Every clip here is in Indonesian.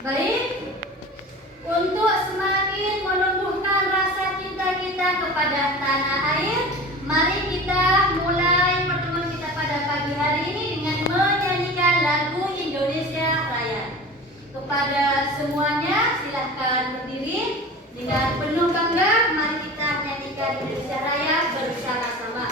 Baik, untuk semakin menumbuhkan rasa cinta kita kepada tanah air, mari kita mulai pertemuan kita pada pagi hari ini dengan menyanyikan lagu Indonesia Raya. Kepada semuanya, silahkan berdiri dengan penuh bangga. Mari kita nyanyikan Indonesia Raya bersama-sama.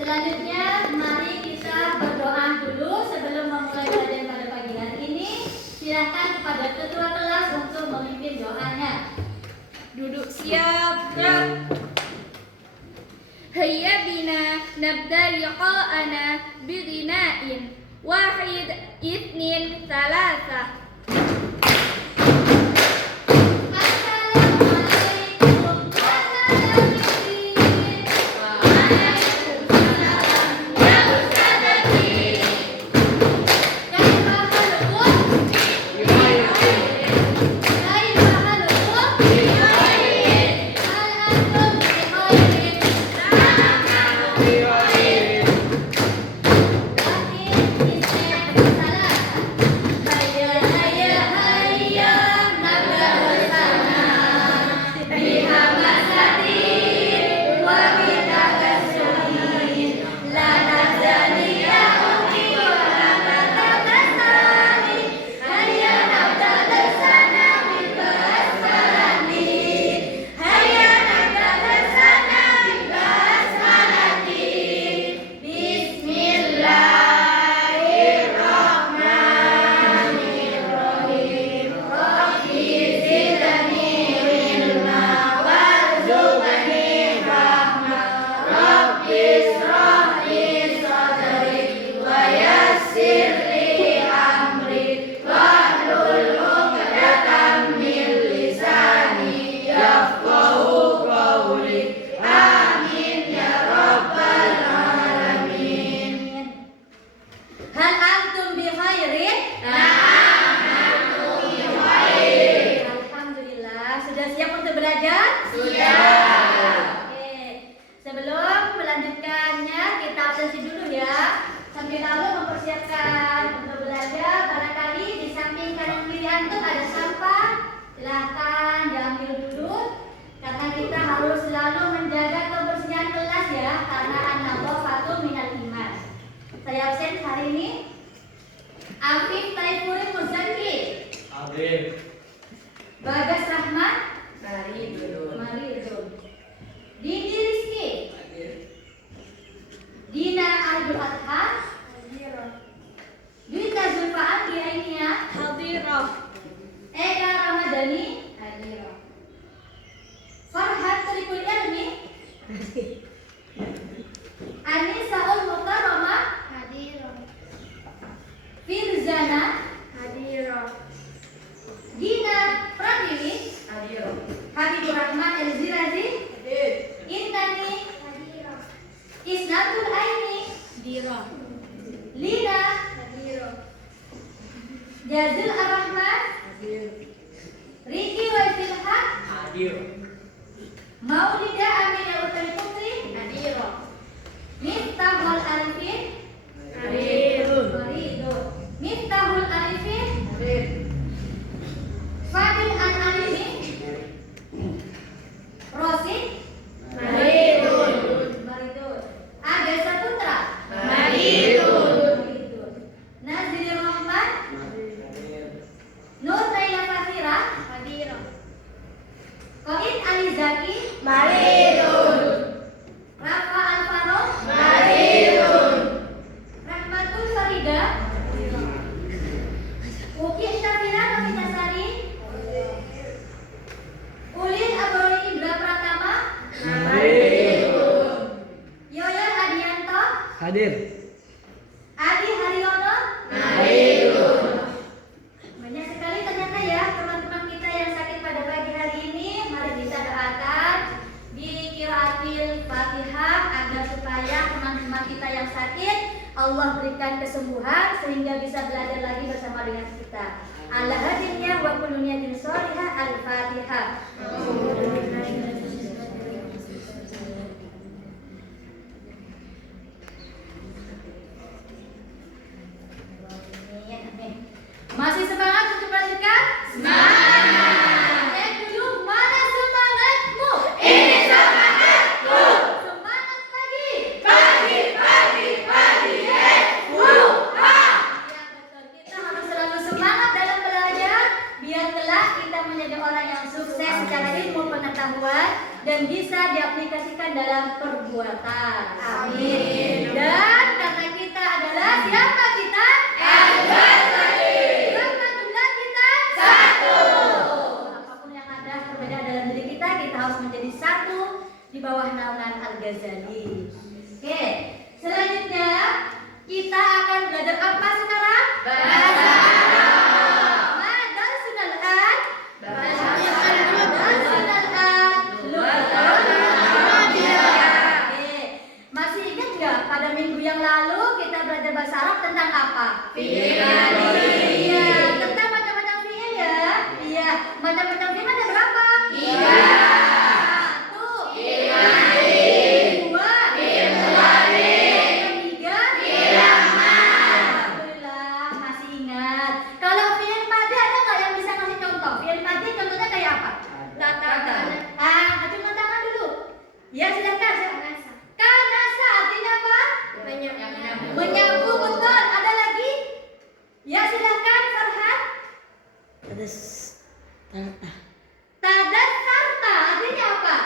Selanjutnya, mari kita berdoa dulu sebelum memulai kajian pada pagi hari ini. Silakan kepada ketua kelas untuk memimpin doanya. Duduk siap, gerak. Hayya bina nabda liqa'ana bighina'in wahid ithnin thalatha. Bagas Rahmat, Mari duduk. Didi Rizky, Dina Abdul Adha, Dita Zulfa Andi Ainia, Hadirah. Eka Ramadhani, Ilzana, Hadira. Gina Pratiwi, Habibur Rahman Elzirazi, Intani, Isnatul Aini, Hadira. Lina, Hadira. Jazil Ar-Rahman, Riki Waifilhaq, Maulida Aminah Utari Putri, Hadira. Miftahul Arifin, Maridun, Miftahul Arifin, Fadil An-Alimin, Rosid, Maridun. Maridun, Aga Saputra, Maridun. Nazir Rahman, Nur Naila Fathira, Hadira. Koin Ali Zaki, Maridun. Rafa Alvaro, Maridun. Rahmatul Farida, Uki Syafira Novitasari, Ulil Abrori Indra Pratama, Maridun. Yoyon Adianto, Hadir. Adi Haryono. Maridun. Banyak sekali ternyata ya teman-teman kita yang sakit pada pagi hari ini. Mari kita doakan di qiraatil Fatihah agar supaya teman-teman kita yang sakit Allah berikan kesembuhan sehingga bisa belajar lagi bersama dengan kita. Ala hadinnya wa kullu niyatin sholihah al-Fatihah. Masih semangat untuk melanjutkan? Semangat! Cek dulu, mana semangatmu? Ini semangatku. Semangat pagi! Ya betul, kita harus selalu semangat dalam belajar biar kelak kita menjadi orang yang sukses secara ilmu pengetahuan dan bisa diaplikasikan dalam perbuatan. Amin. Dan karena kita adalah siapa kita? Berapa jumlah kita? Satu. Apapun yang ada perbedaan dalam diri kita, kita harus menjadi satu di bawah naungan Al-Ghazali. Oke, selanjutnya kita akan belajar apa sekarang? Bahasa Arab. Darsunal an. Darsunal an. Oke, masih ingat nggak pada minggu yang lalu kita belajar bahasa Arab tentang apa? Iya, tentang macam-macam fiil ya. Iya, macam-macam fiil ada berapa? Satu. Dua. Tiga. Alhamdulillah masih ingat. Kalau fiil madi ada nggak yang bisa ngasih contoh? Fiil madi contohnya kayak apa? Acungkan tangan dulu. Ya silakan. Kanasa artinya apa? Menyapu, betul. Ada lagi? Ya silakan Farhan. Tadat sarta artinya apa?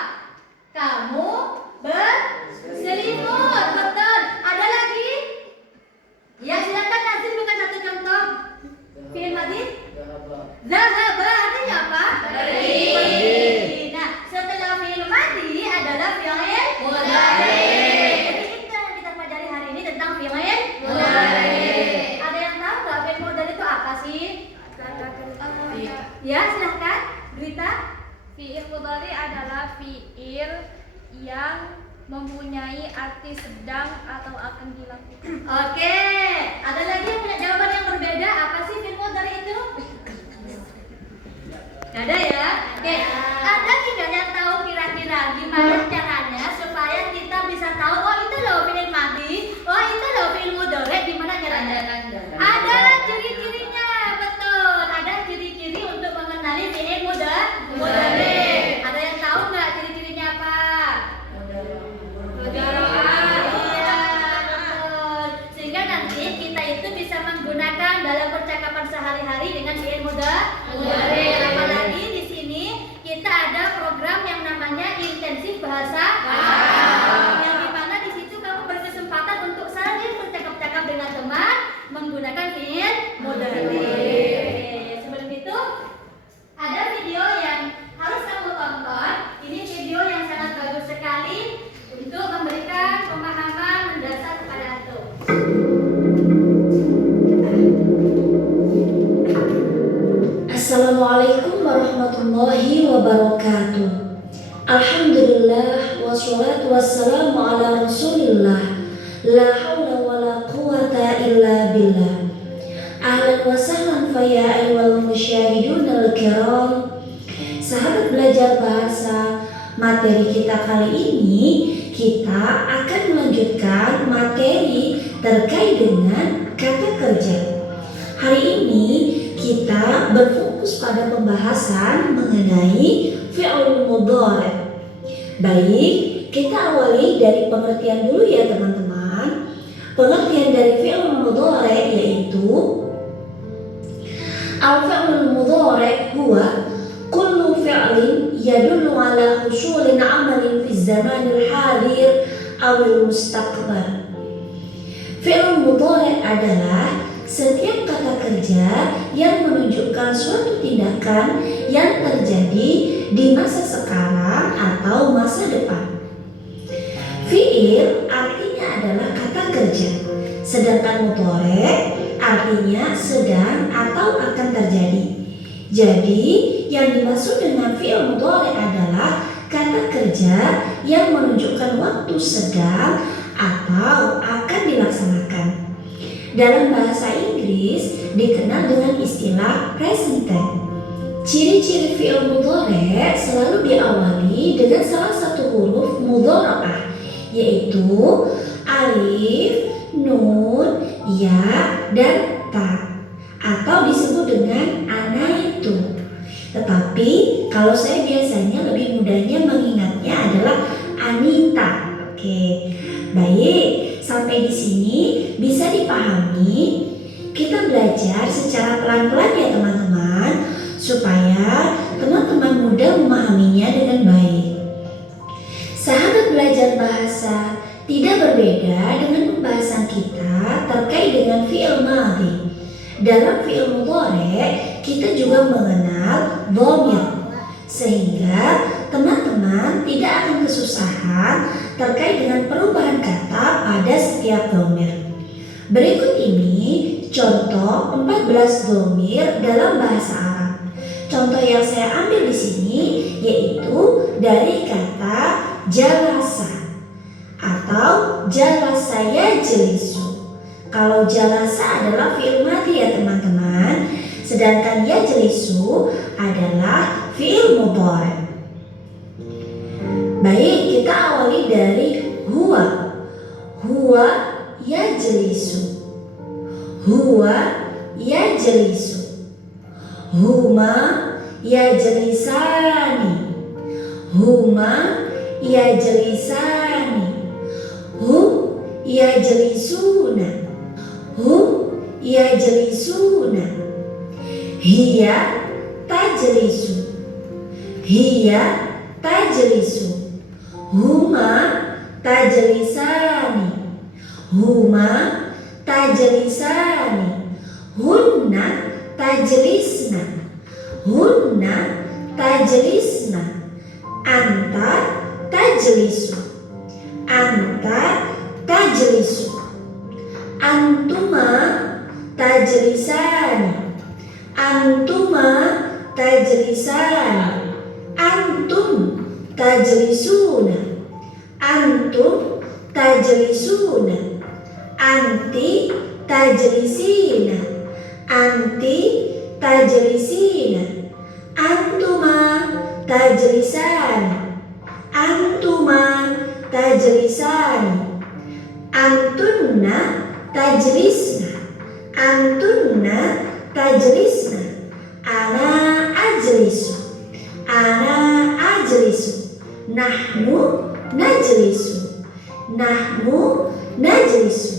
Kamu berselimut, betul. Ada lagi? Ya silakan Nazim bukan satu contoh. Fiil madi? Zahaba artinya apa? Pergi. Nah, setelah fiil madi adalah fiil mudhari. Jadi itu yang kita pelajari hari ini tentang fiil mudhari. Ada yang tahu nggak fiil mudhari itu apa sih? Ya silahkan, Duita. Fi'il mudhari adalah fi'il yang mempunyai arti sedang atau akan dilakukan. Oke, ada lagi yang punya jawaban yang berbeda? Apa sih fi'il mudhari itu? Gak ada ya? Oke, ada tidak yang tahu kira-kira gimana caranya supaya kita bisa tahu oh itu loh fi'il madi, oh itu loh fi'il mudhari, gimana caranya? Ada ciri-cirinya, betul. Ada ciri-ciri untuk mengenali fi'il mudhari. Ada yang tahu nggak ciri-cirinya apa? Iya, betul. Sehingga nanti kita itu bisa menggunakan dalam percakapan sehari-hari dengan fi'il mudhari. Apalagi di sini kita ada program yang namanya intensif bahasa Arab. Yang dimana di situ kamu berkesempatan untuk saling bercakap-cakap dengan teman menggunakan fi'il mudhari. Sebelum itu ada video yang harus kamu tonton. Ini video yang sangat bagus sekali untuk memberikan pemahaman mendasar kepada antum. warahmatullahi wabarakatuh. Alhamdulillah wassalatu wassalamu ala rasulillah. La hawla wa la quwata illa billah. Ahlan wa sahlan faya ayyuhal musyahidun al-kiram. Sahabat belajar bahasa, materi kita kali ini kita akan melanjutkan materi terkait dengan kata kerja. Hari ini kita berfokus pada pembahasan mengenai fi'il mudhari'. Baik, kita awali dari pengertian dulu ya teman-teman. Pengertian dari fi'il mudhari' yaitu al-fi'il mudhari' huwa kullu fi'lin yadullu ala husulin amalin fi zamanil hadir awil mustaqbal. Fi'il mudhari' adalah setiap kata kerja yang menunjukkan suatu tindakan yang terjadi di masa sekarang atau masa depan. Fi'il artinya adalah kata kerja, sedangkan mudhari' artinya sedang atau akan terjadi. Jadi, yang dimaksud dengan fi'il mudhari' adalah kata kerja yang menunjukkan waktu sedang atau akan dilaksanakan. Dalam bahasa Inggris dikenal dengan istilah present tense. Ciri-ciri fi'il mudhari' selalu diawali dengan salah satu huruf mudhara'ah, yaitu alif, nun, ya, dan ta, atau disebut dengan anaitu. Tetapi kalau saya biasanya lebih mudahnya mengingatnya adalah Anita. Oke, baik. Sampai di sini bisa dipahami. Kita belajar secara pelan-pelan ya teman-teman, supaya teman-teman mudah memahaminya dengan baik. Sahabat belajar bahasa, tidak berbeda dengan pembahasan kita terkait dengan fi'il madhi. Dalam fi'il mudhari' kita juga mengenal dhamir, sehingga teman-teman tidak akan kesusahan terkait dengan perubahan kata pada setiap dhamir. Berikut ini contoh 14 dhamir dalam bahasa Arab. Contoh yang saya ambil di sini yaitu dari kata jalasa atau jalasa yajlisu. Kalau jalasa adalah fi'il madhi ya teman-teman, sedangkan yajlisu adalah fi'il mudhari'. Baik, kita awali dari huwa. Huwa yajlisu. Huwa yajlisu. Huma yajlisani. Huma yajlisani. Hum yajlisuna. Hum yajlisuna. Hiya tajlisu. Hiya tajlisu. Huma tajlisani. Huma tajlisani. Hunna tajlisna. Hunna tajlisna. Anta tajlisu. Anta tajlisu. Antuma tajlisani. Antuma tajlisani. Antum tajlisuna. Antum tajlisuna. Anti tajlisina. Anti tajlisina. Antuma tajlisani. Antuma tajlisani. Antunna tajlisna. Antunna tajlisna. Ana ajlisu. Ana ajlisu. Nahnu najlisu. Nahnu najlisu.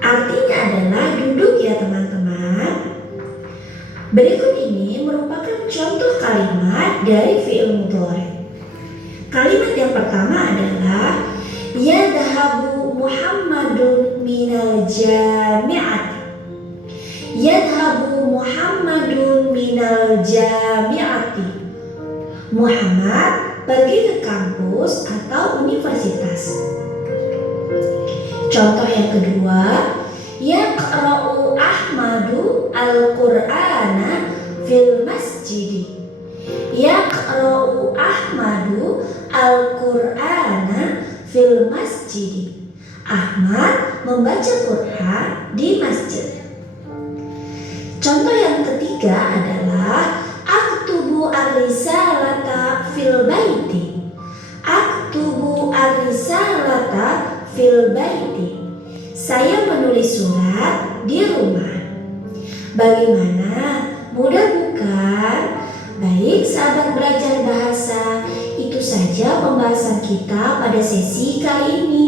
Artinya adalah duduk ya teman-teman. Berikut ini merupakan contoh kalimat dari fi'il mudhari'. Kalimat yang pertama adalah yadhabu Muhammadun minal jami'ati. Yadhabu Muhammadun minal jami'ati. Muhammad pergi ke kampus atau universitas. Contoh yang kedua, yaqra'u Ahmadu al-Qur'ana fil masjid. masjidi. Yaqra'u Ahmadu al-Qur'ana fil masjidi. Ahmad membaca Quran di masjid. Contoh yang ketiga adalah aktubu ar-risalata fil baiti. Aktubu ar-risalata fil baiti. Saya menulis surat di rumah. Bagaimana? Mudah bukan? Baik sahabat belajar bahasa, itu saja pembahasan kita pada sesi kali ini.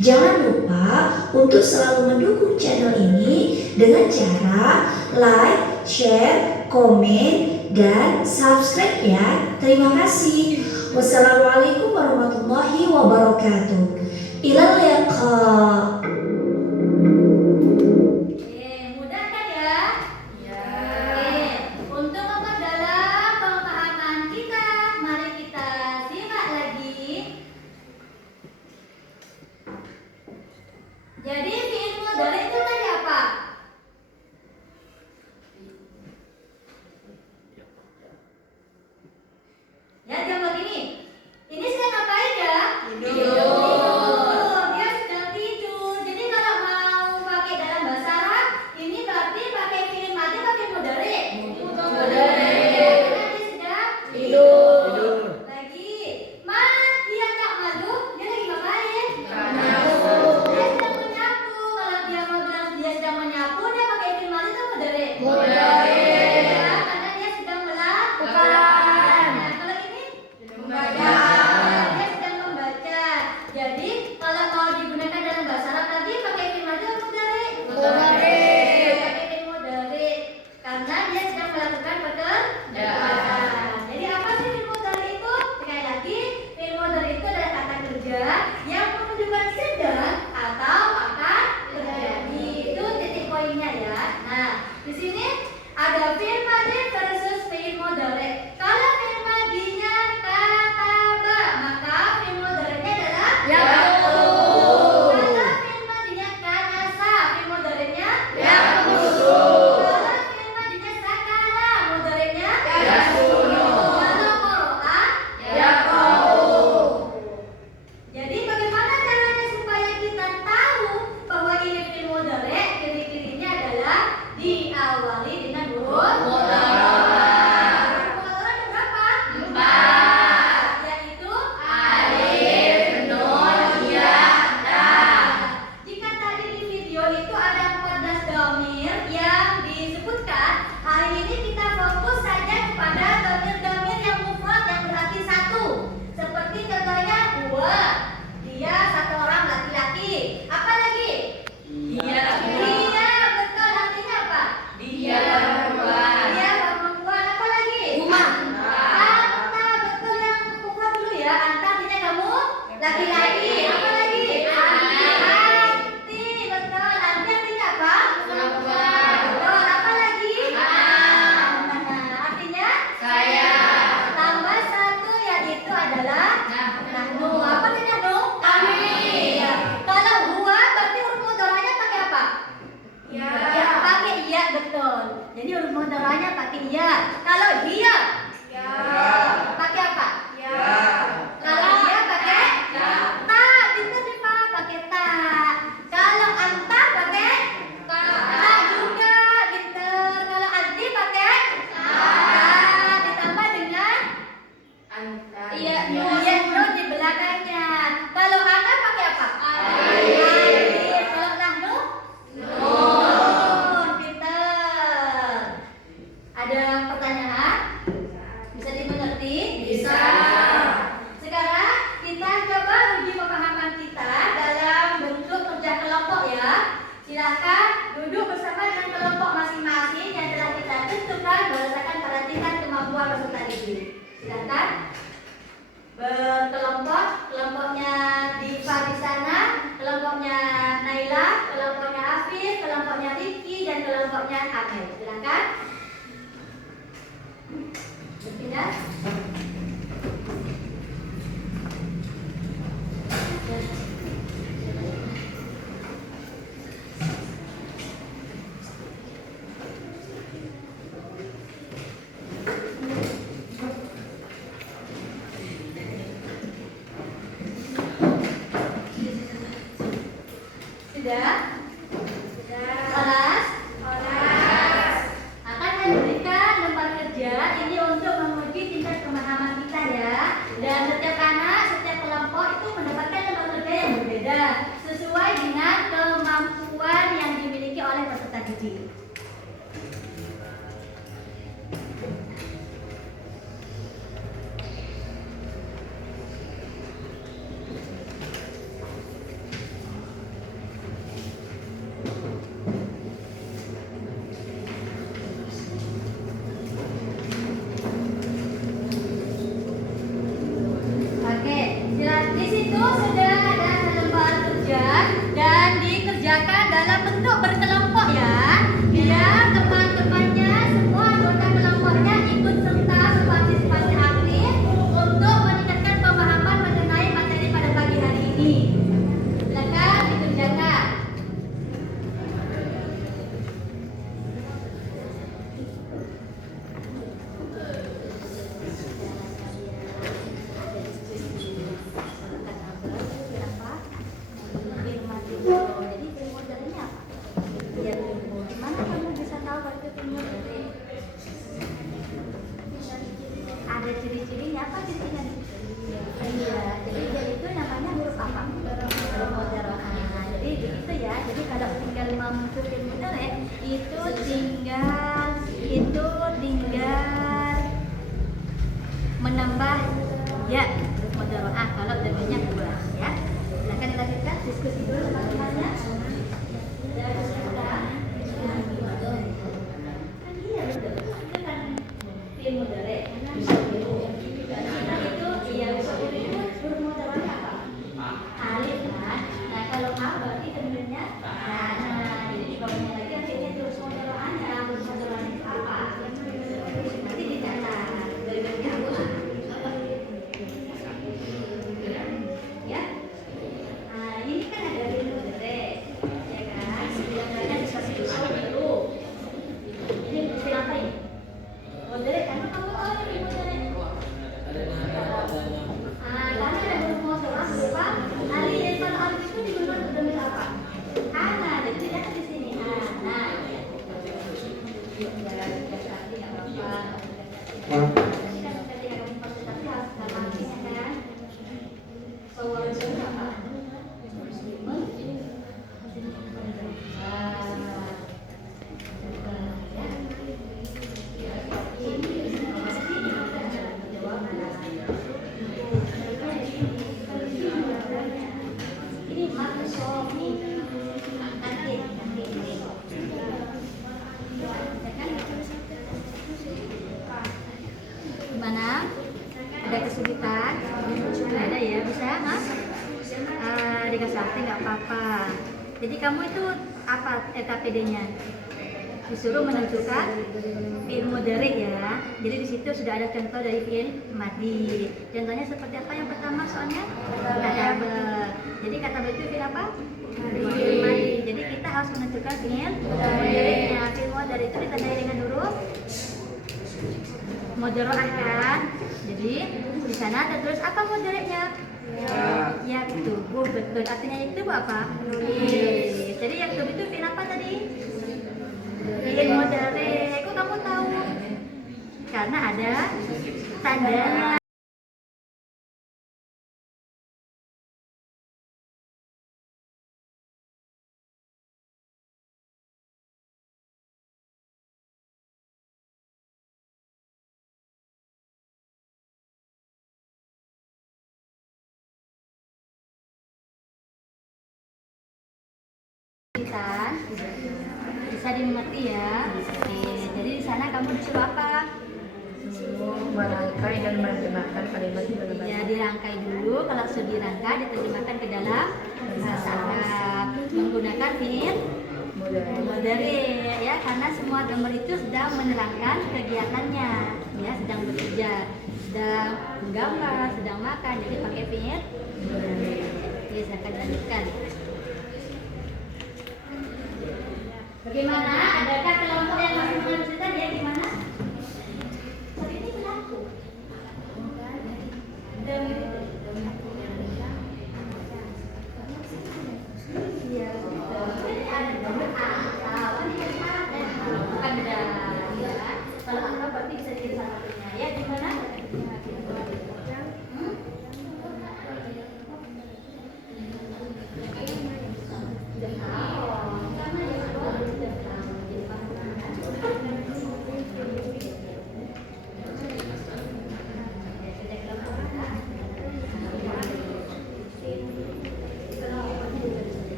Jangan lupa untuk selalu mendukung channel ini dengan cara like, share, komen, dan subscribe ya. Terima kasih. Wassalamualaikum warahmatullahi wabarakatuh. Ilal liqa. Mudah kan ya? Oke, untuk memperdalam pemahaman kita, mari kita simak lagi. Jadi fi'il mudhari itu tadi apa? Ya, gambar ini. Ini sedang ngapain ya? Tidur. Dia sedang tidur. Jadi kalau mau pakai dalam bahasa Arab, ini berarti pakai fi'il madhi atau fi'il mudhari? Mudhari. Karena dia sedang tidur. Lagi. Dia tak madu, dia lagi ngapain? Dia sedang menyapu. Kalau dia mau bilang dia sedang menyapu, dia pakai fi'il madhi atau mudhari? Mudhari. Ya, karena dia sedang melakukan. Nah, kalau ini membaca. Dia sedang membaca. Jadi kalau mau digunakan dalam bahasa Arab tadi pakai fi'il madhi atau mudhari? Mudhari. Pakai fi'il mudhari karena dia sedang melakukan pekerjaan. Jadi apa sih fi'il mudhari itu? Sekali lagi, fi'il mudhari itu adalah kata kerja yang menunjukkan sedang atau akan terjadi. Itu titik poinnya ya. Nah, di sini ada fi'il madhi versus fi'il mudhari. Kalau fi'il madhinya kataba, maka fi'il mudharinya adalah yaktubu. Kalau fi'il madhinya kanasa, fi'il mudharinya yaknusu. Kalau fi'il madhinya sakana, mudharinya yaskunu. Kalau qara'a yaqra'u. Jadi bagaimana caranya supaya kita tahu bahwa ini fi'il mudhari? Ciri-cirinya adalah diawali dengan huruf mudhari. Huruf mudhari ada berapa? 4. Yaitu alif, nun, ya, ta. Jika tadi di video itu ada 14 dhamir yang disebutkan, hari ini kita fokus saja kepada dhamir-dhamir yang mufrad yang berarti satu. Seperti contohnya huwa, dia satu orang laki-laki. Apa lagi? Dia, betul, artinya apa? Dia perempuan. Apa lagi? Anta, betul, yang mufrad dulu ya. Anta artinya kamu laki-laki. Apa lagi? Anti, betul. Anti artinya apa? Perempuan. Betul. Apa lagi? Artinya? Saya. Tambah satu yaitu adalah nahnu. Apa artinya nahnu? Kami. Ya. Kalau huwa berarti huruf mudharanya pakai apa? Ya, pakai iya, betul. Jadi huruf mudharanya pakai iya. Kalau dia pakai apa? Kalau dia pakai ta, pintar nih Pak, pakai ta. Kalau anta pakai ta juga, pintar. Kalau anti pakai ta, ditambah dengan iya, nun di belakangnya. Kalau ana pakai apa? Alif. Kalau nahnu? Nun, pintar. Ada pertanyaan? Bisa dimengerti? Bisa. Sekarang kita coba uji pemahaman kita dalam bentuk kerja kelompok ya. Silakan duduk bersama dengan kelompok masing-masing yang telah kita tentukan berdasarkan pada tingkat kemampuan peserta didik. Silakan berkelompok, kelompoknya Diva di sana, kelompoknya Naila, kelompoknya Afif, kelompoknya Rifki, dan kelompoknya Amel. Silakan. Berpindah. Oke, di situ sudah ada lembar kerja dan dikerjakan dalam bentuk berkelompok ya. Biar teman-temannya semua anggota kelompoknya ikut serta berpartisipasi aktif untuk meningkatkan pemahaman mengenai materi pada pagi hari ini. Silakan dikerjakan. Jadi film modelnya apa? Ya, gimana kamu bisa tahu kalau itu film model? Ada ciri-cirinya apa cirinya? Iya, jadi dia itu namanya huruf apa? Huruf model. Nah, jadi begitu ya. Jadi kalau tinggal muncul film model itu tinggal menambah ya huruf model kalau depannya kurang ya. Silakan dilanjutkan diskusi dulu teman-temannya. Gimana? Ada kesulitan? Ada ya, bisa mas? Dikasih aktif nggak apa-apa. Jadi kamu itu apa EKPD-nya? Disuruh menentukan fi'il mudhari ya. Jadi di situ sudah ada contoh dari fi'il madhi. Contohnya seperti apa yang pertama soalnya? Kataba. Jadi kataba itu fi'il apa? Fi'il madhi. Jadi kita harus menentukan fi'il mudhari'nya. Fi'il mudhari itu ditandai dengan huruf mudhari'ah kan. Jadi di sana ada terus apa mudhari'nya? Ya betul. Betul. Artinya itu apa? Jadi yang itu fi'il apa tadi? Fi'il mudhari. Kok kamu tahu? Karena ada tandanya. Bisa dimengerti ya. Jadi di sana kamu disuruh apa? Merangkai dan menerjemahkan kalimat itu dalam bahasa Ya dirangkai dulu. Kalau sudah dirangkai diterjemahkan ke dalam bahasa Arab menggunakan fi'il mudhari ya, karena semua gambar itu sedang menerangkan kegiatannya ya, sedang bekerja, sedang menggambar, sedang makan, jadi pakai fi'il mudhari. Oke, silakan lanjutkan. Bagaimana? Adakah kelompok yang masih mengajukan ya gimana? Seperti ini berlaku. Iya, bukan dan ya. Kalau apa berarti bisa jadi salah satunya ya gimana?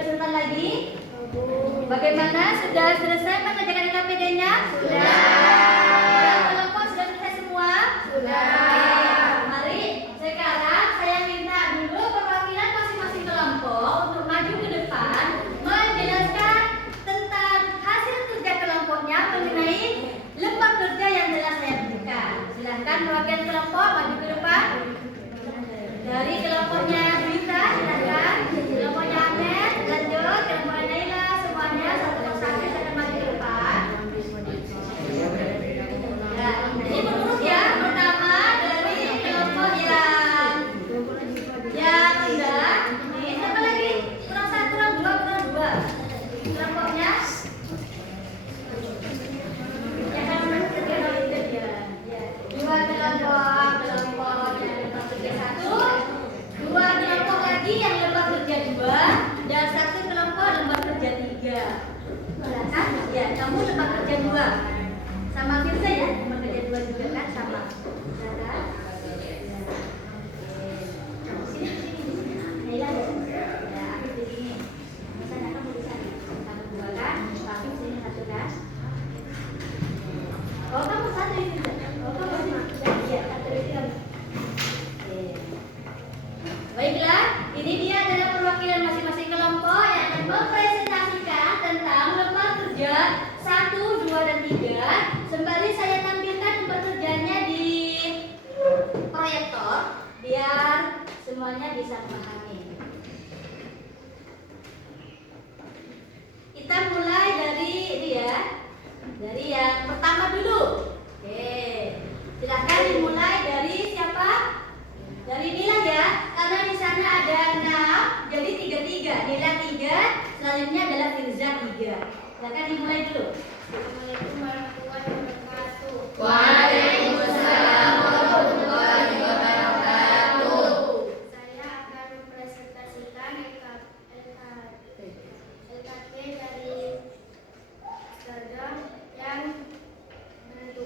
lebih sebentar lagi. Bagaimana? Sudah selesai mengerjakan LKPD-nya? Sudah. Kelompok sudah selesai semua? Sudah. Mari sekarang saya minta dulu perwakilan masing-masing kelompok untuk maju ke depan menjelaskan tentang hasil kerja kelompoknya mengenai lembar kerja yang telah saya berikan. Silahkan perwakilan kelompok maju ke depan. Dari kelompoknya Rita, silahkan. Kelompoknya Anet, lanjut. Kelompoknya Naila, semuanya satu persatu akan maju ke depan. Ya, ini menurut ya. Pertama dari kelompok yang rendah. Ini siapa lagi? Kurang satu, kurang dua. Kelompoknya yang kan kerja ya. Dua kelompok yang lembar kerja satu, dua kelompok lagi yang lembar kerja dua, dan satu kelompok lembar kerja tiga. Kan? Ya, kamu lembar kerja dua. Sama Firza ya, lembar kerja dua juga kan sama. Ya kan? Sini. Naila ada. Ya, aku di sini. Misalnya kamu di sana. Kamu dua kan? Kamu sini satu kan? Oh, kamu satu di sini. Oh, kamu sini. Ya, satu di sini. Oke. Baiklah, ini dia adalah perwakilan masing-masing kelompok yang akan mempresentasikan tentang lembar kerja 1, 2, dan 3. Sembari saya tampilkan lembar kerjanya di proyektor biar semuanya bisa memahami. Kita mulai dari ini ya. Dari yang pertama dulu. Oke. Silakan dimulai dari siapa? Dari Nila ya. Karena di sana ada 6, jadi 3. Nila 3, selanjutnya adalah Firza 3. Silakan dimulai dulu. Assalamualaikum warahmatullahi wabarakatuh. Waalaikumsalam warahmatullahi wabarakatuh. Saya akan mempresentasikan LKP dari Astaga yang menentukan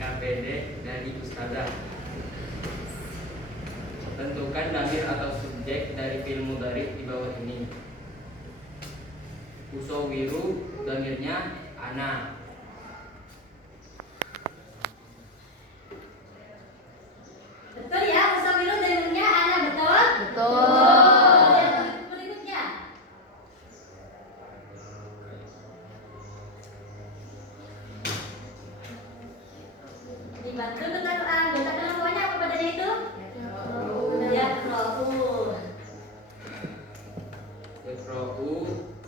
LKPD dari Ustadzah. Tentukan dhamir atau subjek dari fi'il mudhari di bawah ini. Usawiru dhamirnya ana. Betul ya, usawiru dhamirnya ana, betul? Betul. Yang berikutnya. Dibantu tentang anggota kelompoknya apa padanya itu? Yaqra'un. Yaqra'u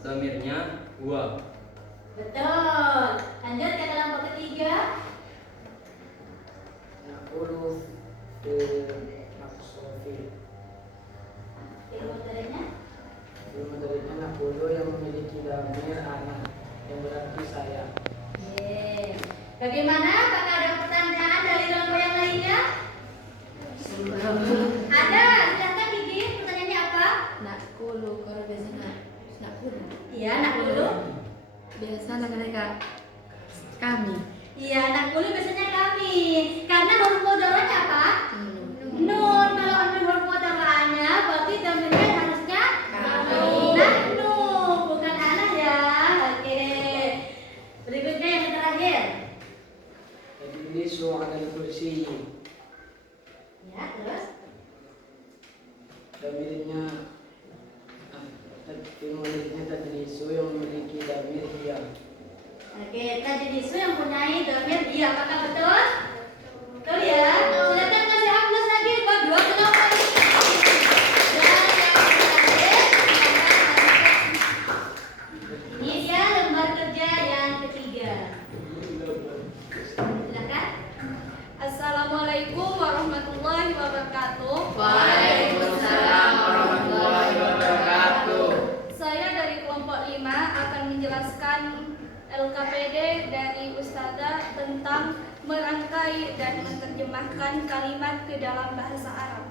dhamirnya huwa. Betul. Lanjut ke kelompok ketiga. Naqulu fil maqsufi. Ilmu mudhari'nya. Ilmu darinya naqulu yang memiliki dhamir ana yang berarti saya. Yeay. Bagaimana? Apakah ada pertanyaan dari kelompok yang lainnya? Ada. Silahkan Gigi. Pertanyaannya apa? Nakulu, kalau biasanya nakulu. Iya, nak dulu. Biasa mereka kami. Iya, nak dulu biasanya kami. Karena huruf mudharanya apa? Hmm. Nun. Kalau ada huruf mudharanya, berarti dhamirnya harusnya Kami. nahnu, bukan ana ya. Oke. Berikutnya yang terakhir. Tajlisu 'alal kursi. Ya, terus. Dhamirnya ilmu darinya tajlisu yang memiliki dhamir dia. Oke, tajlisu yang punyai dhamir dia. Apakah betul? Betul ya. Silakan kasih aplaus lagi buat dua kelompok ini. Dan yang terakhir, ini dia lembar kerja yang ketiga. Silakan. Assalamualaikum warahmatullahi wabarakatuh. Waalaikumsalam warahmatullahi wabarakatuh. Saya dari kelompok 5 akan menjelaskan LKPD dari Ustadzah tentang merangkai dan menerjemahkan kalimat ke dalam bahasa Arab.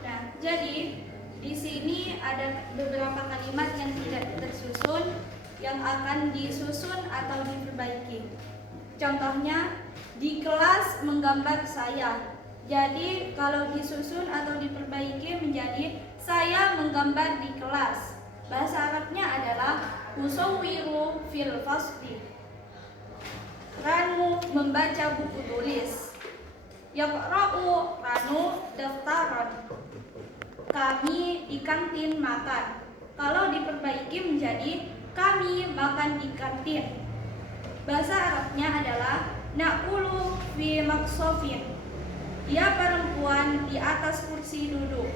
Nah, jadi di sini ada beberapa kalimat yang tidak tersusun, yang akan disusun atau diperbaiki. Contohnya, di kelas menggambar saya. Jadi kalau disusun atau diperbaiki menjadi saya menggambar di kelas. Bahasa Arabnya adalah usawwiru fil fasli. Ranu membaca buku tulis. Yaqra'u Ranu daftaran. Kami di kantin makan. Kalau diperbaiki menjadi kami makan di kantin. Bahasa Arabnya adalah naqulu fi maqsofin. Dia perempuan di atas kursi duduk.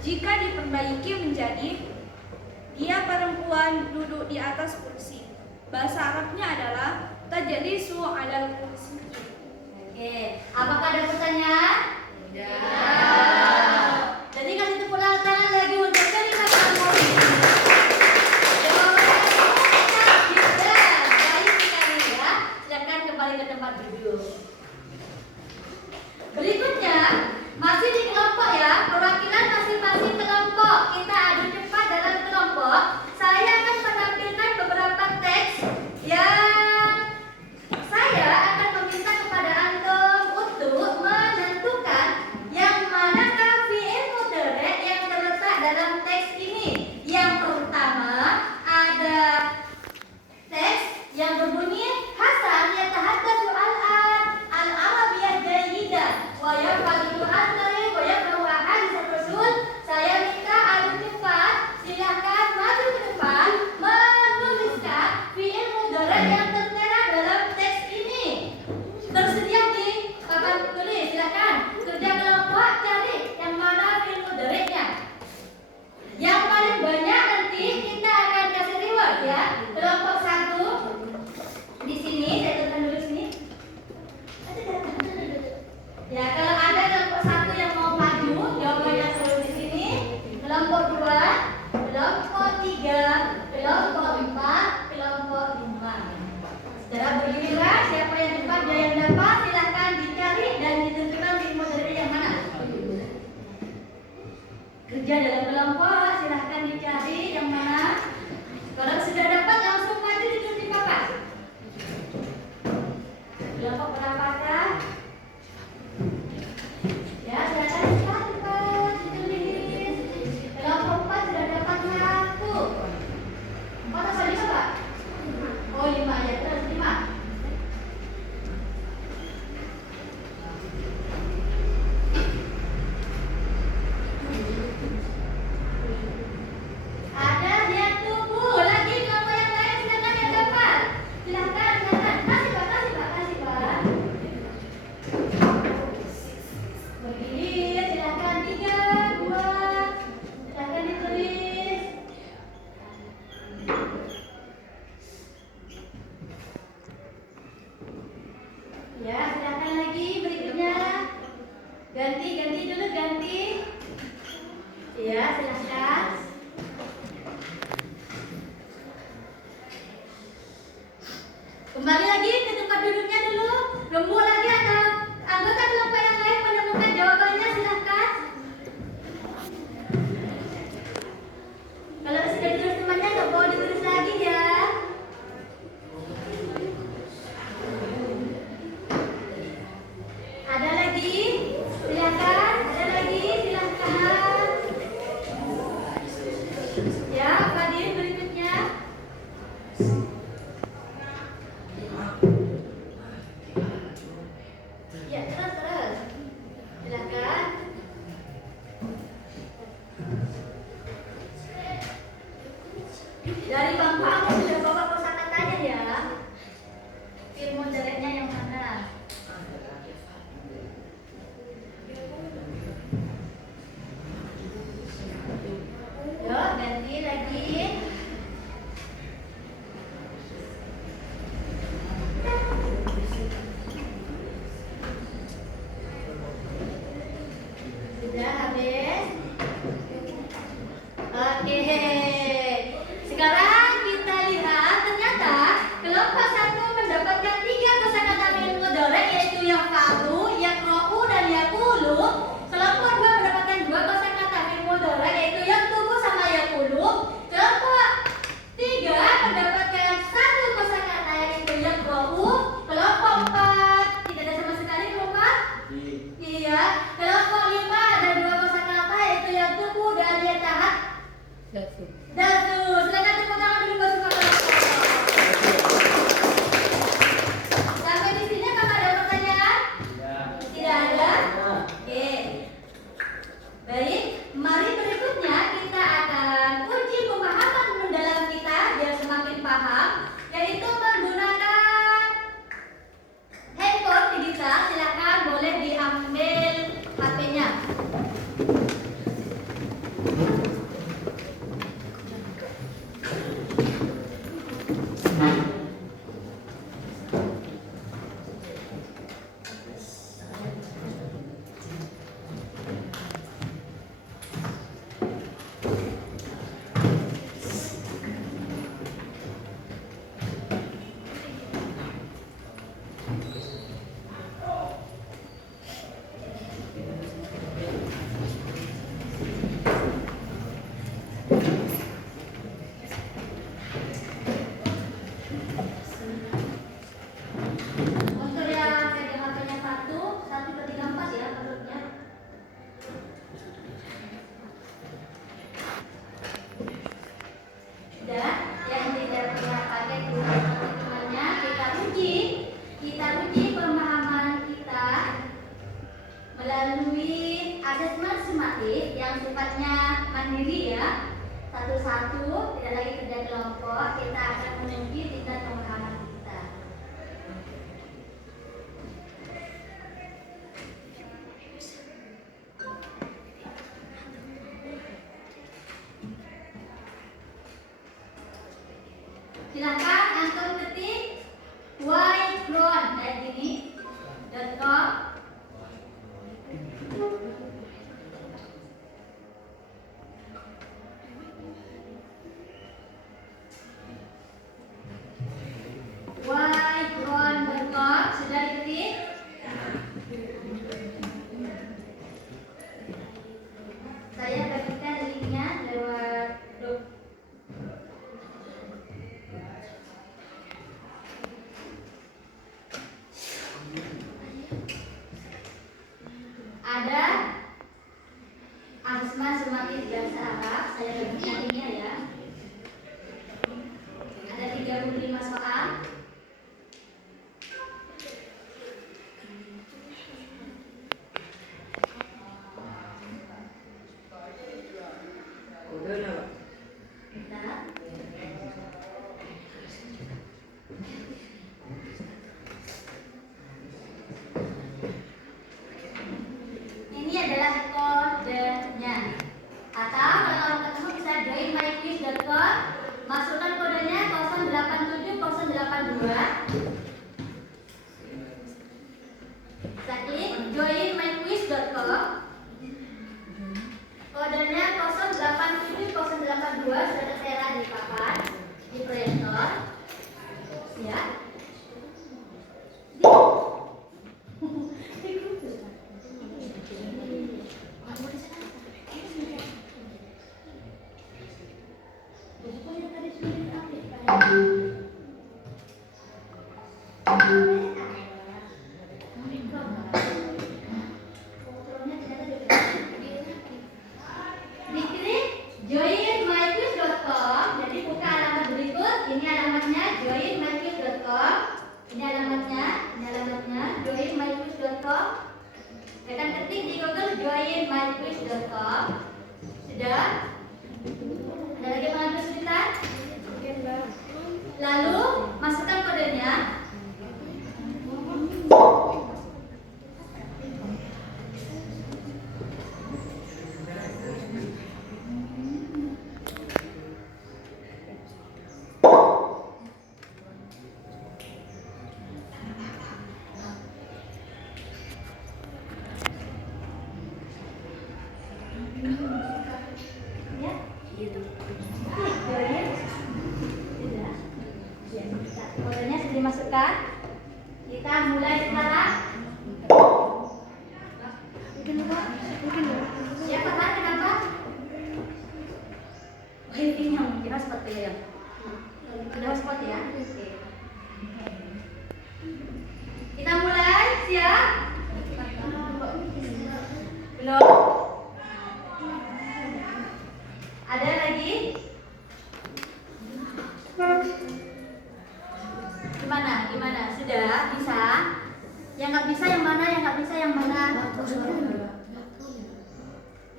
Jika diperbaiki menjadi dia perempuan duduk di atas kursi. Bahasa Arabnya adalah tajlisu 'alal kursi. Oke, apakah ada pertanyaan? Jadi kasih tepuk tangan lagi untuk kelima kelompok ini. Jawabannya tidak. Baik sekali ya. Silakan kembali ke tempat duduk. Berikutnya masih di kelompok ya, perwakilan masing-masing kelompok. Kita adu cepat dalam kelompok. Saya akan menampilkan beberapa teks yang saya akan meminta kepada antum untuk menentukan yang manakah fi'il mudhari yang terletak dalam teks ini. Yang pertama ada teks yang berbunyi Hasan yatahaddatsu al-arabiyyah jayyidan wa yafqahu al-karim wa yaqra'u ahadits rasul Ya, silakan lagi berikutnya. Ganti dulu, ganti. Ya, silakan. Kembali lagi ke tempat duduknya dulu. Rembuk lagi atau anggota kelompok yang lain menemukan jawabannya, silakan. Kalau sudah ditulis temannya, nggak boleh ditulis lagi ya. Ada lagi? Silakan. Ada lagi? Silakan. Ya, Fadil berikutnya. Ya, terus. Silakan. Dari Bapak aku sudah bawa kosakatanya ya. Ilmu jeleknya yang mana? Yo, ganti lagi. Sudah habis? Oke. Sekarang kita lihat ternyata kelompok 1 mendapatkan 3 kosakata fi'il mudhari, yaitu yaf'alu, yaqra'u dan yaqulu. Kelompok 2 mendapatkan 2 kosakata fi'il mudhari, yaitu yaktubu sama yaqulu. Kelompok 3 mendapatkan 1 kosakata yaitu yaqra'u. Kelompok 4 tidak ada sama sekali kelompok? Iya. Kelompok 5 ada 2 kosakata yaitu yaktubu dan yatahat. Dasu. Dasu. Silakan tepuk tangan dulu buat semua kelompok. Sampai di sini apakah ada pertanyaan? Tidak ada? Oke. Baik, mari berikutnya kita akan uji pemahaman mendalam kita biar semakin paham, yaitu menggunakan handphone digital. Silakan boleh diambil HP-nya. Untuk yang pegang HP-nya 1, 1/3/4 ya menurutnya. Dan yang tidak pernah pakai teman-temannya kita uji pemahaman kita melalui asesmen sumatif yang sifatnya mandiri ya. Satu-satu, tidak lagi kerja kelompok, kita akan menguji tingkat pemahaman kita. Silakan antum ketik whitebrown kayak gini .com. whitebrown.com sudah diketik? Saya bagikan linknya lewat Bisa klik joinmyquiz.com. Kodenya 087082 sudah tertera di papan di proyektor. Ya. Diklik joinmyquiz.com. Jadi buka alamat berikut. Ini alamatnya joinmyquiz.com. Ini alamatnya joinmyquiz.com. Tekan ketik di Google joinmyquiz.com. Sudah? Ada lagi pengambil kesulitan? Lalu masukkan kodenya. Ya. Join. Sudah. Ya, kodenya sudah dimasukkan. Kita mulai sekarang. Siapa kan kenapa? Oh, ini yang kira seperti ya. Sudah hotspot ya. Oke. Kita mulai, siap? Belum? Ada lagi? Gimana? Sudah bisa? Yang nggak bisa yang mana?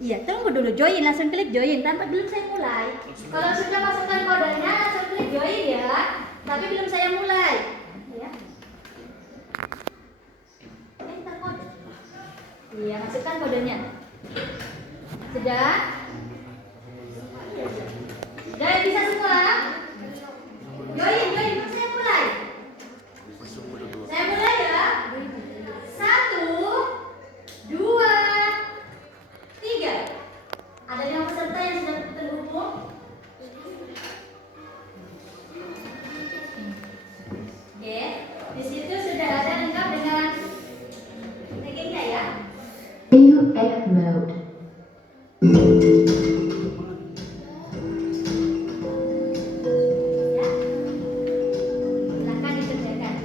Iya, tunggu dulu. Join, langsung klik join. Tanpa belum saya mulai. Kalau sudah masukkan kodenya, langsung klik join ya. Tapi belum saya mulai. Ya. Enter kode. Iya, masukkan kodenya. Sudah? Sudah bisa semua? Join, saya mulai. Saya mulai ya. 1, 2, 3. Ada 5 peserta yang sudah terhubung. Oke, di situ sudah ada lengkap dengan taggingnya ya. AF mode. Ya. Silakan dikerjakan.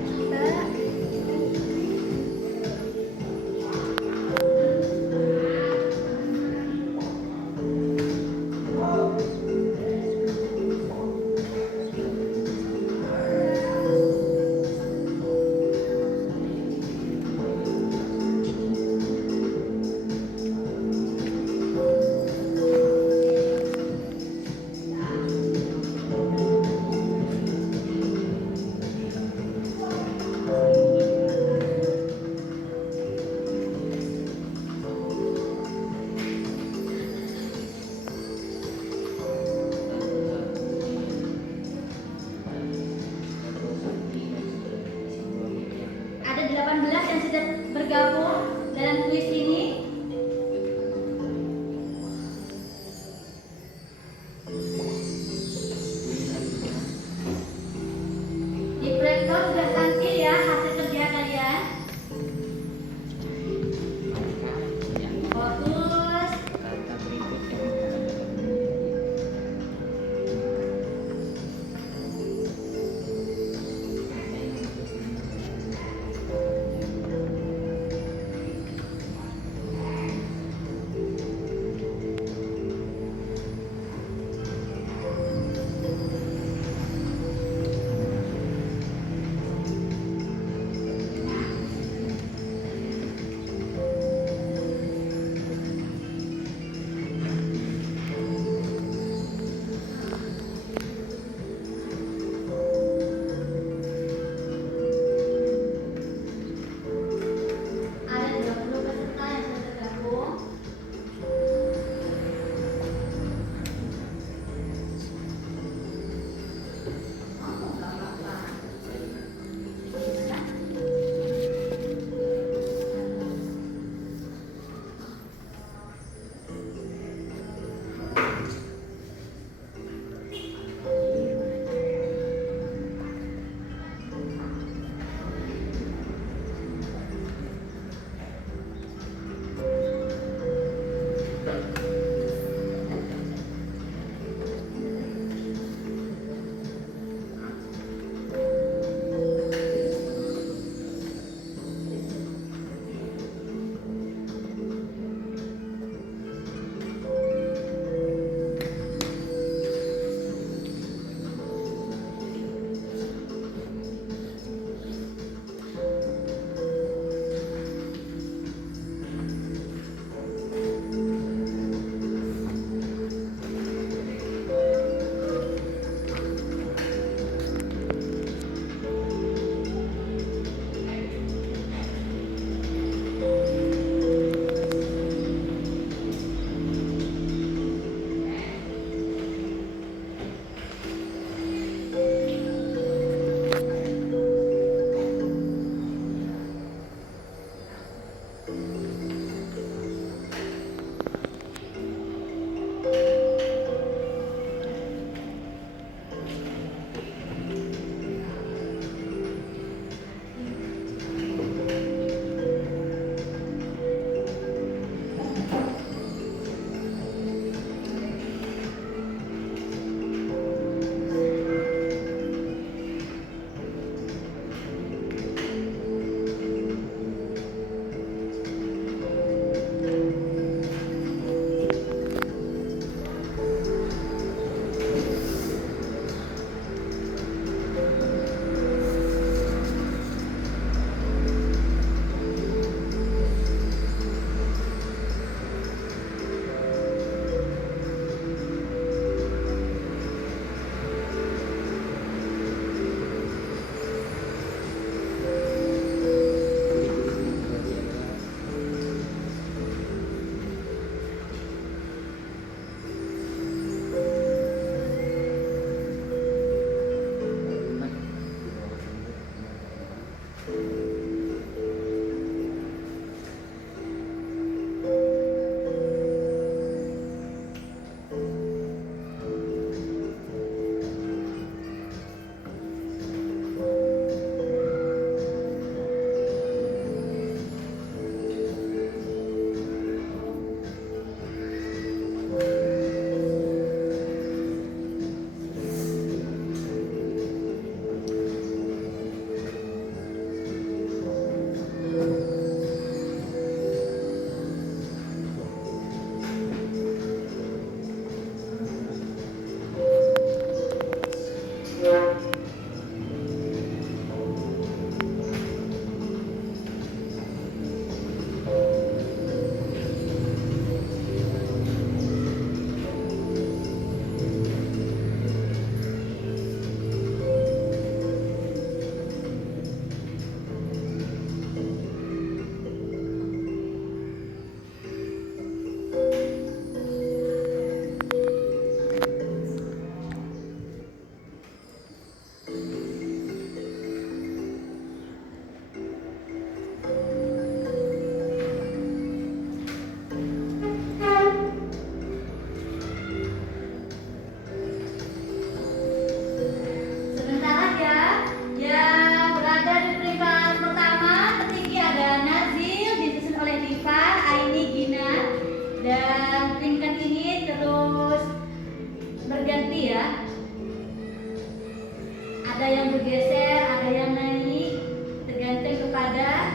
yang bergeser, ada yang naik, tergantung kepada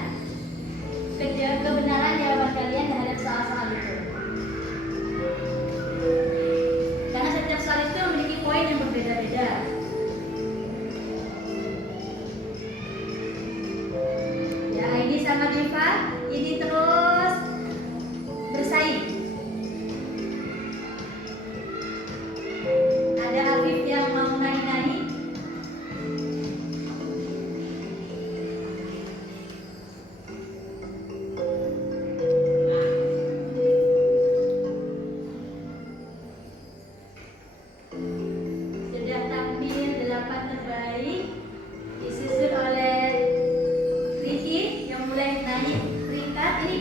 kebenaran jawaban kalian terhadap soal-soal itu. Karena setiap soal itu memiliki poin yang berbeda-beda. Ya, ini sama Diva, ini terus bersaing. Ada Afif yang mau naik-naik. Sudah tampil 8 terbaik, disusul oleh Ricky yang mulai naik peringkat. Ini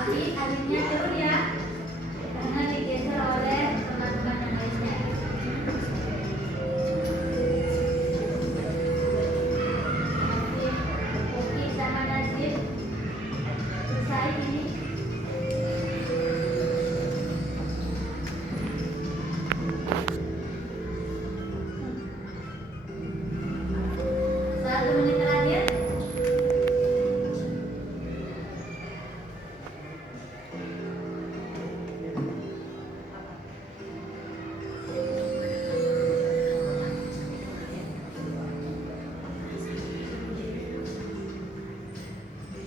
Tapi alifnya turun ya, karena digeser oleh teman-teman yang lainnya. Oke sama Najib selesai ini. Satu menit terakhir.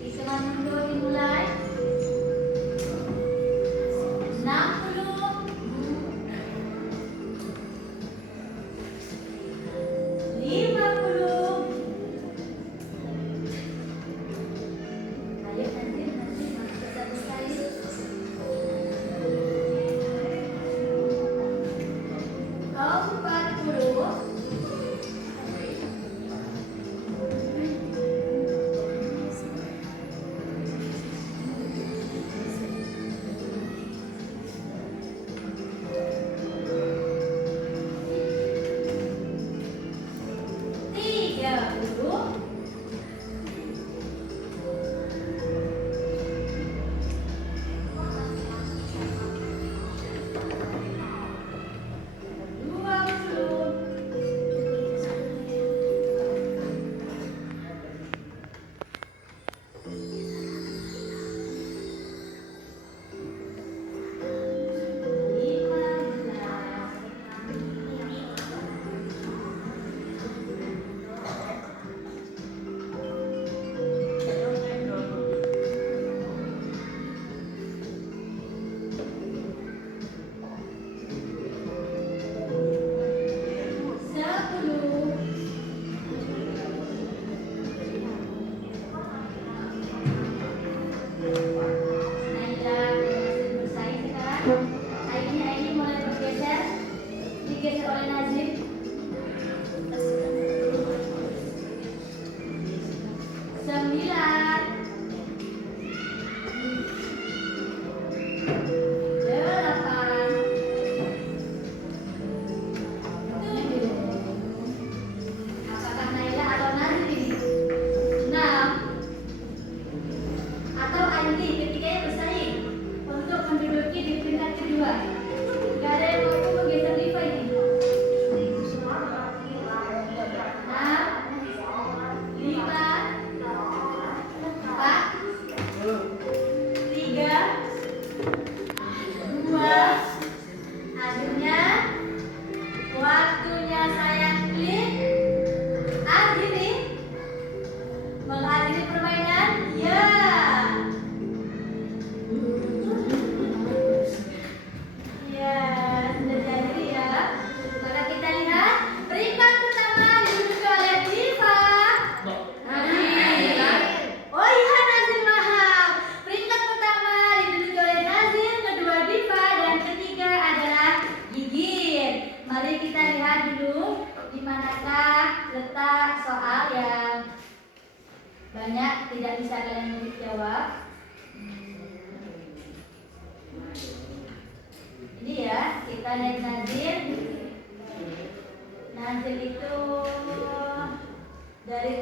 Hitungan mundur dimulai. 60, 50. Ayo nanti satu sekali. 40. 30.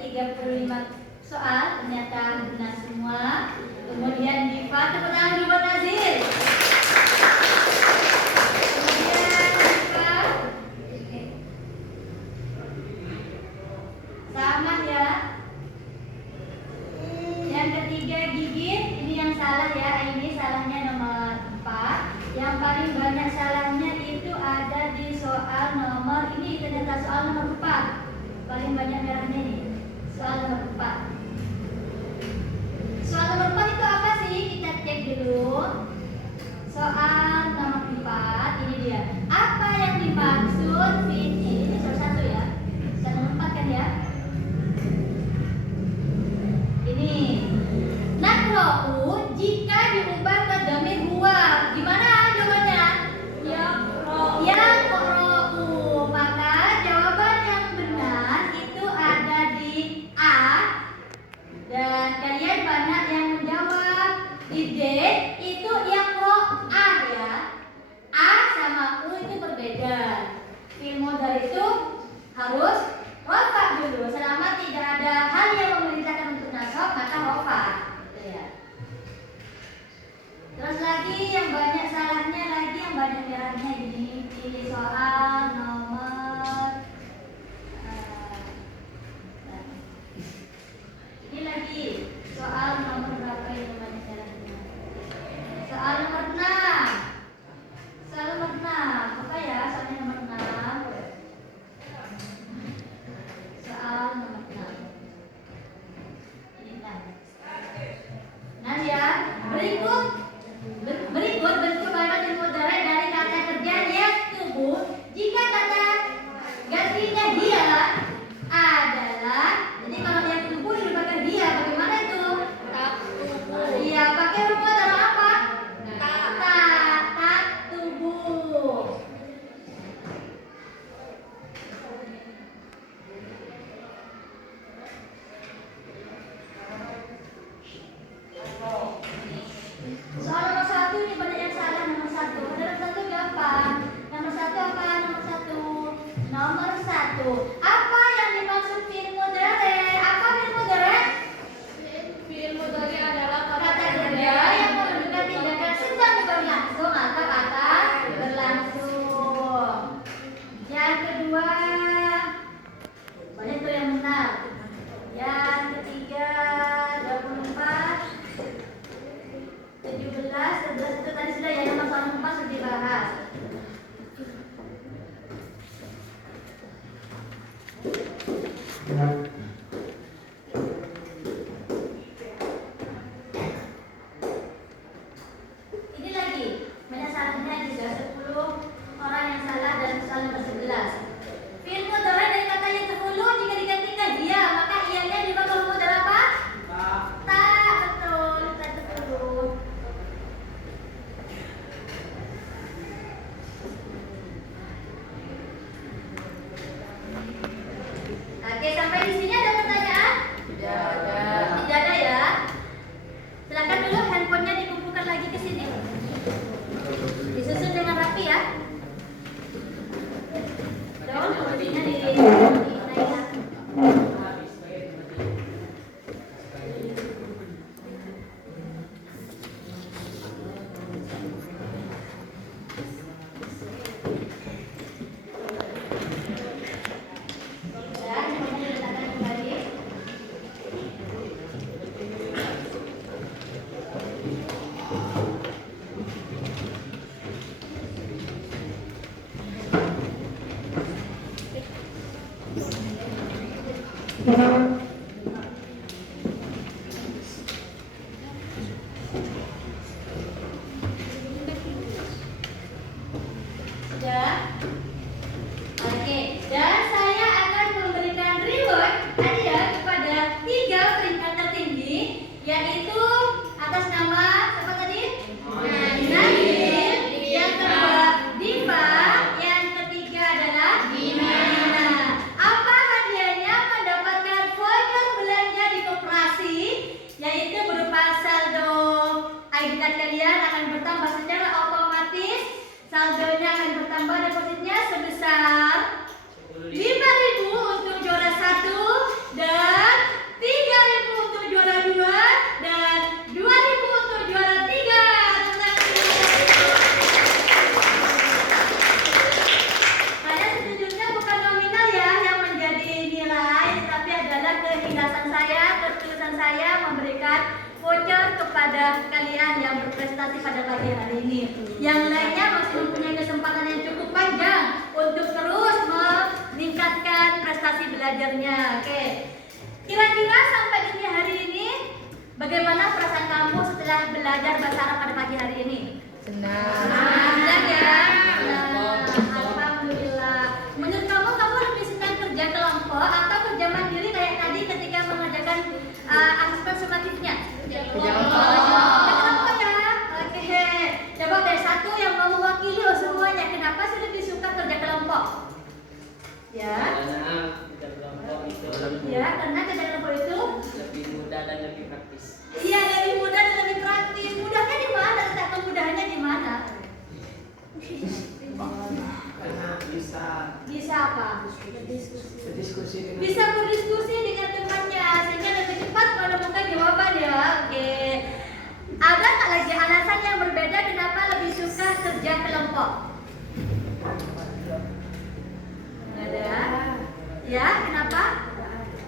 35 soal ternyata benar semua. Kemudian Diva, tepuk tangan dulu buat Nazir. Kemudian Diva, sama ya. Yang ketiga Gigit, ini yang salah ya. Ini salahnya nomor 4. Yang paling banyak salahnya itu ada di soal nomor ini, ternyata soal nomor 4. Paling banyak merahnya nih. Soal nomor 4. Soal nomor 4 itu apa sih? Kita cek dulu. Soal nomor 4 ini dia. Apa yang dimaksud ini soal 1 ya. Soal nomor 4 kan ya. Ini nakro'u jika diubah ke dhamir huwa. Gimana jawabannya? Yaqra'u. Maka jawaban yang benar itu ada di A. Dan kalian banyak yang menjawab di D. lagi yang banyak salahnya lagi, yang banyak merahnya ini. Pilih soal nomor. Ini lagi soal nomor berapa yang banyak merahnya? Soal nomor 6. Soal nomor 6. Apa ya? Soalnya nomor 6. Soal nomor 6. Ini 6. Nah ya, berikut bentuk barat dan mudarat dari kata kerja lihat tubuh. Jika kata gantinya dia adalah, jadi kalau lihat tubuh dipakai dia, bagaimana itu? Tak tubuh. Iya, pakai rumus dalam apa? Tak tubuh. Soal nomor 1 ini banyak yang salah. Nomor 1 nomor 1 gampang. Nomor 1 apa? Nomor 1 apa yang dimaksud fi'il mudhari'? Apa fi'il mudhari'? Fi'il mudhari adalah Kata kerja yang menunjukkan tindakan sedang berlangsung atau akan berlangsung. Yang kedua, banyak tuh yang benar. Yang ketiga, 24, 17, 11 itu tadi sudah ya, nomor soal 4 sudah dibahas. Ini lagi banyak salahnya juga, 10 orang yang salah dan soal nomor 11. Fi'il mudhari dari kata yang 10 jika digantikan dia, maka ianya dipakai rumus dari apa? Tak, betul, tak 10. Oke, sampai di sini ada pertanyaan? Tidak ada ya. Silakan dulu handphonenya dikumpulkan lagi ke sini. Disusun dengan rapi ya. Daun posisinya dinaikkan. Dan handphonenya diletakkan kembali. Sudah? Oke, dan saya akan memberikan reward hadiah kepada 3 peringkat tertinggi, yaitu atas nama siapa tadi? Nabil. Yang kedua Diva. Yang ketiga adalah Dina. Apa hadiahnya? Mendapatkan voucher belanja di koperasi, yaitu berupa saldo ID card kalian akan bertambah secara otomatis. Saldonya akan bertambah, depositnya sebesar 5.000 untuk juara 1 dan 3.000 untuk juara 2 dan 2.000 untuk juara 3. Saya sejujurnya bukan nominal ya yang menjadi nilai, tetapi adalah keikhlasan saya, ketulusan saya memberikan voucher kepada kalian yang berprestasi pada pagi hari ini. Yang lainnya masih mempunyai kesempatan yang cukup panjang untuk terus meningkatkan prestasi belajarnya. Oke. Kira-kira sampai di hari ini bagaimana perasaan kamu setelah belajar bahasa Arab pada pagi hari ini? Senang. Senang ya? Nah, alhamdulillah. Menurut kamu lebih senang kerja kelompok atau kerja mandiri kayak tadi ketika mengerjakan asesmen sumatifnya? Kerja kelompok. Kerja kelompok ya? Oke. Coba dari satu yang mau mewakili semuanya. Kenapa sih lebih suka kerja kelompok? Ya. Karena kita kelompok itu Ya, karena kerja kelompok itu lebih mudah dan lebih praktis. iya lebih mudah dan lebih praktis. Mudahnya di kerja kelompok? Nggak ada. Ya, kenapa?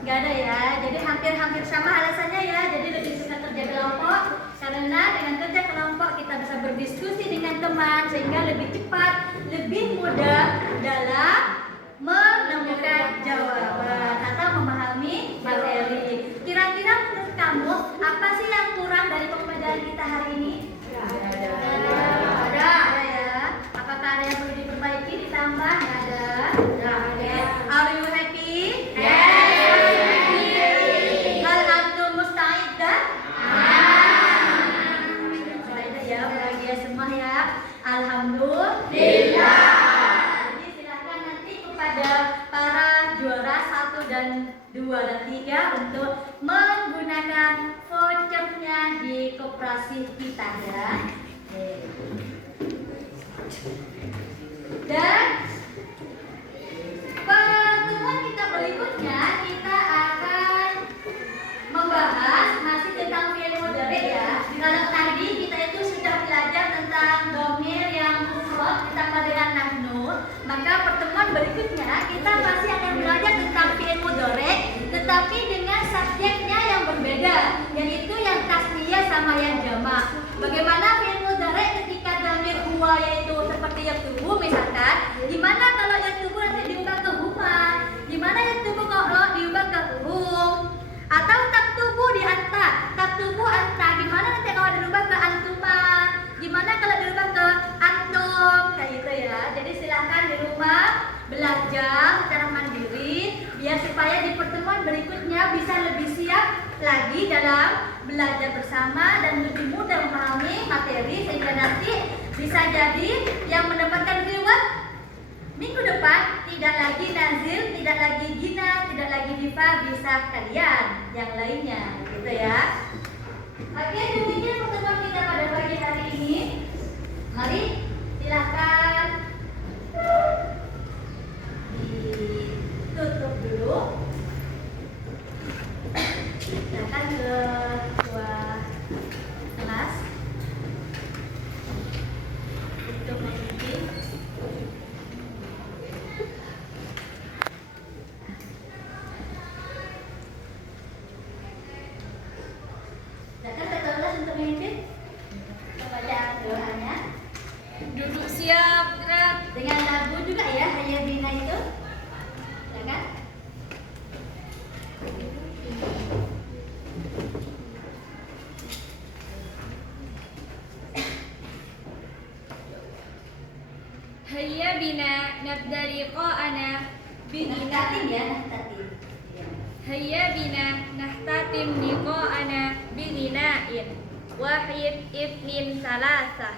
Nggak ada ya. Jadi hampir-hampir sama alasannya ya. Jadi lebih suka kerja kelompok karena dengan kerja kelompok kita bisa berdiskusi dengan teman sehingga lebih cepat, lebih mudah dalam menemukan jawaban atau memahami materi. Kira-kira menurut kamu apa sih yang kurang dari pembelajaran kita hari ini? Ada ya. Apakah ada yang perlu diperbaiki, ditambah? Ada. Are you happy? Hal antum musta'iddah? Musta'iddah ya, bahagia semua ya. Alhamdulillah. Jadi silakan nanti kepada para juara 1 dan 2 dan 3 untuk menggunakan vouchernya di koperasi kita ya. Dan pertemuan kita berikutnya kita akan membahas masih tentang fi'il mudhari ya. Kalau tadi kita itu sudah belajar tentang dhamir yang mufrad ditambah dengan nahnu, maka pertemuan berikutnya kita masih akan belajar tentang fi'il mudhari tetapi dengan subjeknya yang berbeda, yaitu yang tasniyah sama yang jamak. Bagaimana fi'il mudhari ketika dhamir huwa yaitu seperti yaktubu misalkan, gimana kalau yaktubu nanti diubah ke huma, gimana yaktubu kalau diubah ke hum, atau taktubu di anta, taktubu anta, gimana nanti kalau dirubah ke antuma, gimana kalau dirubah ke antum, kayak gitu ya. Jadi silakan di rumah belajar secara mandiri biar supaya di pertemuan berikutnya bisa lebih siap lagi dalam belajar bersama dan lebih mudah memahami materi sehingga nanti bisa jadi yang mendapatkan reward minggu depan tidak lagi nazil, tidak lagi gina, tidak lagi diva, bisa kalian yang lainnya gitu ya. Oke, demikian pertemuan kita pada pagi hari ini. Mari silakan ditutup dulu. Silakan ke ketua kelas untuk memimpin. Silakan ketua kelas untuk memimpin pembacaan doanya. Duduk siap, gerak. Dengan lagu juga ya, Hayya Bina itu. Silakan. Hayya bina nabda liqa'ana bigina. Nahtatim ya, nahtatim. Hayya bina nahtatim liqa'ana bigina'in. Wahid, ibnin, salasah.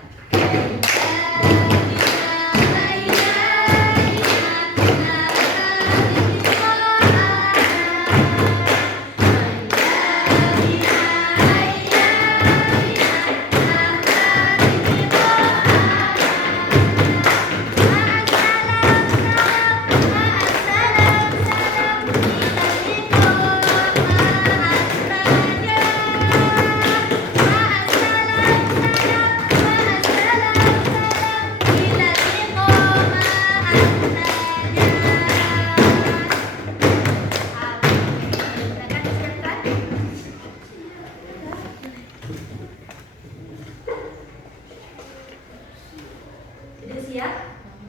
Sudah siap?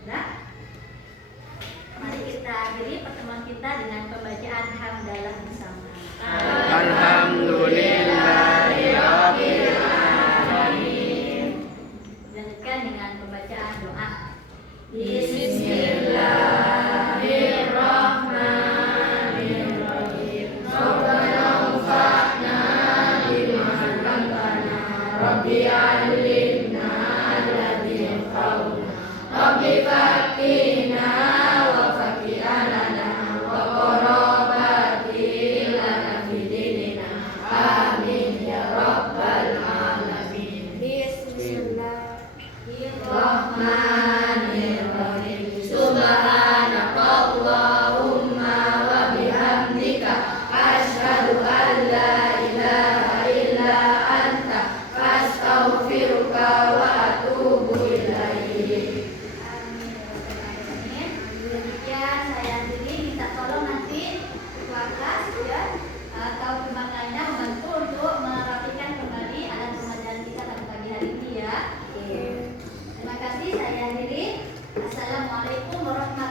Nah, mari kita akhiri pertemuan kita dengan pembacaan hamdalah bersama. Alhamdulillahirabbil alamin. Lanjutkan dengan pembacaan doa. Bismillahirrahmanirrahim. Rabbana anfa'na bima 'allamtana. Rabbi 'allimna alladhi yanfa'una. Rabbi faqihna wa faqihana wa qarabati lana fi dinina. Amin ya rabbal alamin. Bismillahirrahmanirrahim. Subhanakallahumma wa bihamdika asyhadu an la ilaha illa anta astaghfiruka Wassalamualaikum warahmatullahi